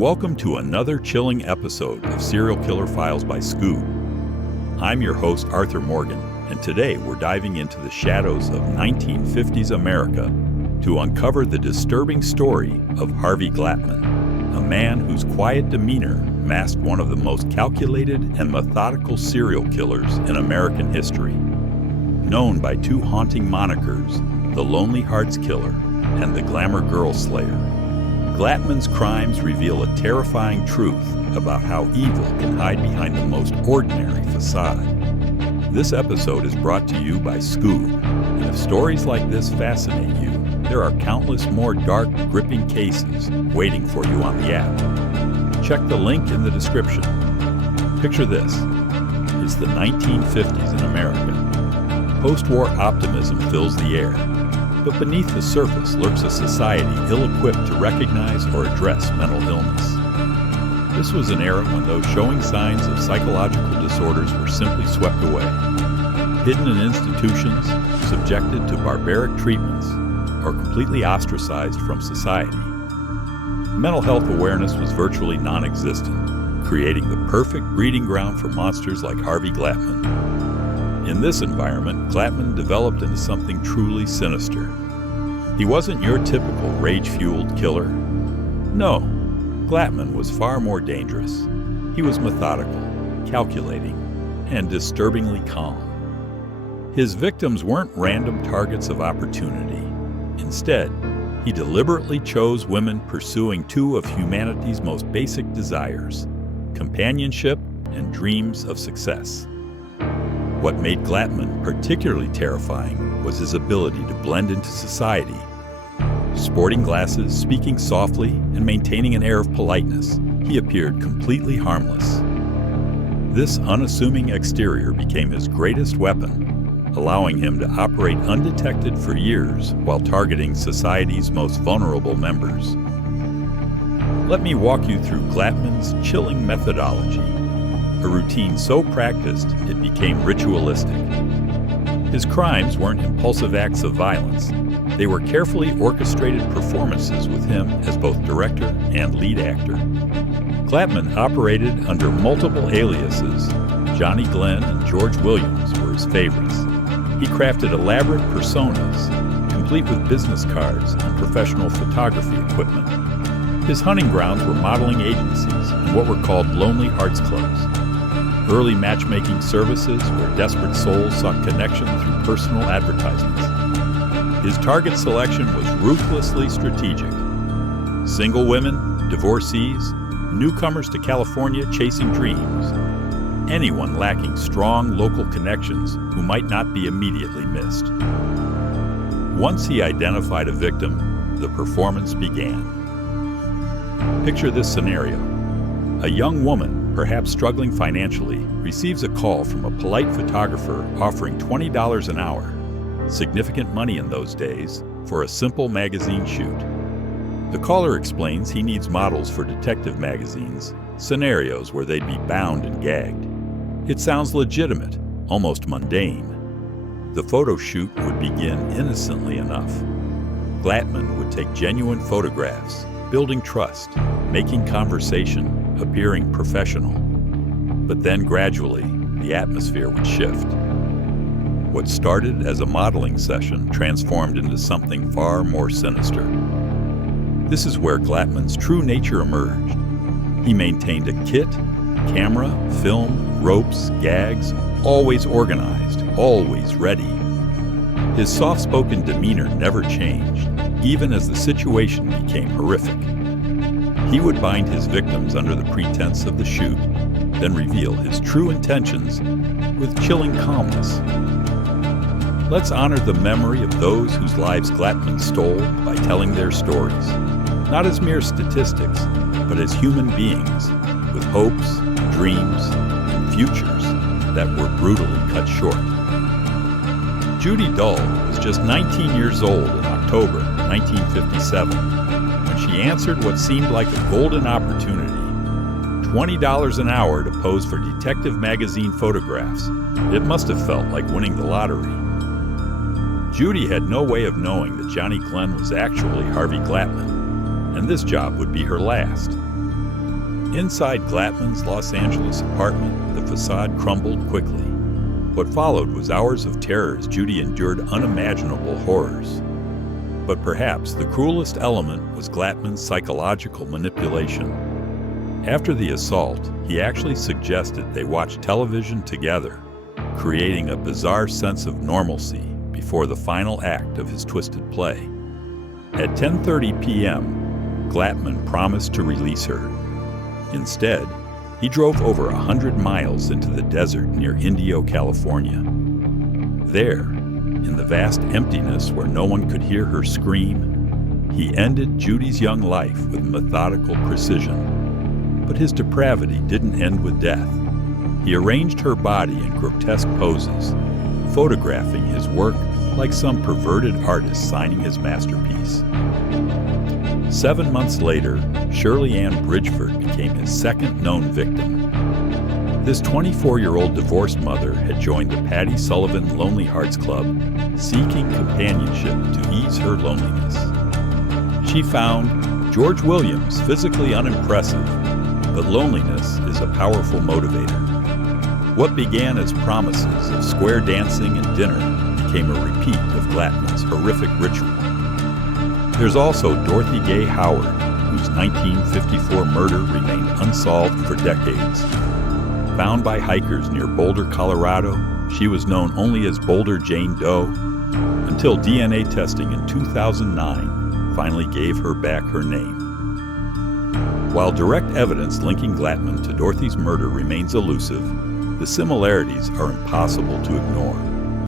Welcome to another chilling episode of Serial Killer Files by Skoob. I'm your host, Arthur Morgan, and today we're diving into the shadows of 1950s America to uncover the disturbing story of Harvey Glatman, a man whose quiet demeanor masked one of the most calculated and methodical serial killers in American history. Known by two haunting monikers, the Lonely Hearts Killer and the Glamour Girl Slayer, Glatman's crimes reveal a terrifying truth about how evil can hide behind the most ordinary facade. This episode is brought to you by Skoob, and if stories like this fascinate you, there are countless more dark, gripping cases waiting for you on the app. Check the link in the description. Picture this. It's the 1950s in America. Post-war optimism fills the air. But beneath the surface lurks a society ill-equipped to recognize or address mental illness. This was an era when those showing signs of psychological disorders were simply swept away, hidden in institutions, subjected to barbaric treatments, or completely ostracized from society. Mental health awareness was virtually non-existent, creating the perfect breeding ground for monsters like Harvey Glatman. In this environment, Glatman developed into something truly sinister. He wasn't your typical rage-fueled killer. No, Glatman was far more dangerous. He was methodical, calculating, and disturbingly calm. His victims weren't random targets of opportunity. Instead, he deliberately chose women pursuing two of humanity's most basic desires: companionship and dreams of success. What made Glatman particularly terrifying was his ability to blend into society. Sporting glasses, speaking softly, and maintaining an air of politeness, he appeared completely harmless. This unassuming exterior became his greatest weapon, allowing him to operate undetected for years while targeting society's most vulnerable members. Let me walk you through Glatman's chilling methodology. A routine so practiced it became ritualistic. His crimes weren't impulsive acts of violence. They were carefully orchestrated performances with him as both director and lead actor. Glatman operated under multiple aliases. Johnny Glenn and George Williams were his favorites. He crafted elaborate personas, complete with business cards and professional photography equipment. His hunting grounds were modeling agencies and what were called Lonely Hearts Clubs, early matchmaking services where desperate souls sought connection through personal advertisements. His target selection was ruthlessly strategic. Single women, divorcees, newcomers to California chasing dreams, anyone lacking strong local connections who might not be immediately missed. Once he identified a victim, the performance began. Picture this scenario. A young woman, perhaps struggling financially, receives a call from a polite photographer offering $20 an hour, significant money in those days, for a simple magazine shoot. The caller explains he needs models for detective magazines, scenarios where they'd be bound and gagged. It sounds legitimate, almost mundane. The photo shoot would begin innocently enough. Glatman would take genuine photographs, building trust, making conversation, appearing professional. But then gradually, the atmosphere would shift. What started as a modeling session transformed into something far more sinister. This is where Glatman's true nature emerged. He maintained a kit, camera, film, ropes, gags, always organized, always ready. His soft-spoken demeanor never changed, even as the situation became horrific. He would bind his victims under the pretense of the shoot, then reveal his true intentions with chilling calmness. Let's honor the memory of those whose lives Glatman stole by telling their stories, not as mere statistics, but as human beings with hopes, dreams, and futures that were brutally cut short. Judy Dull was just 19 years old in October 1957 when she answered what seemed like a golden opportunity: $20 an hour to pose for detective magazine photographs. It must have felt like winning the lottery. Judy had no way of knowing that Johnny Glenn was actually Harvey Glatman, and this job would be her last. Inside Glatman's Los Angeles apartment, the facade crumbled quickly. What followed was hours of terror as Judy endured unimaginable horrors. But perhaps the cruelest element was Glatman's psychological manipulation. After the assault, he actually suggested they watch television together, creating a bizarre sense of normalcy before the final act of his twisted play. At 10:30 p.m., Glatman promised to release her. Instead, he drove over 100 miles into the desert near Indio, California. There, in the vast emptiness where no one could hear her scream, he ended Judy's young life with methodical precision. But his depravity didn't end with death. He arranged her body in grotesque poses, photographing his work like some perverted artist signing his masterpiece. 7 months later, Shirley Ann Bridgeford became his second known victim. This 24-year-old divorced mother had joined the Patty Sullivan Lonely Hearts Club, seeking companionship to ease her loneliness. She found George Williams physically unimpressive, but loneliness is a powerful motivator. What began as promises of square dancing and dinner became a repeat of Glatman's horrific ritual. There's also Dorothy Gay Howard, whose 1954 murder remained unsolved for decades. Found by hikers near Boulder, Colorado, she was known only as Boulder Jane Doe, until DNA testing in 2009 finally gave her back her name. While direct evidence linking Glatman to Dorothy's murder remains elusive, the similarities are impossible to ignore.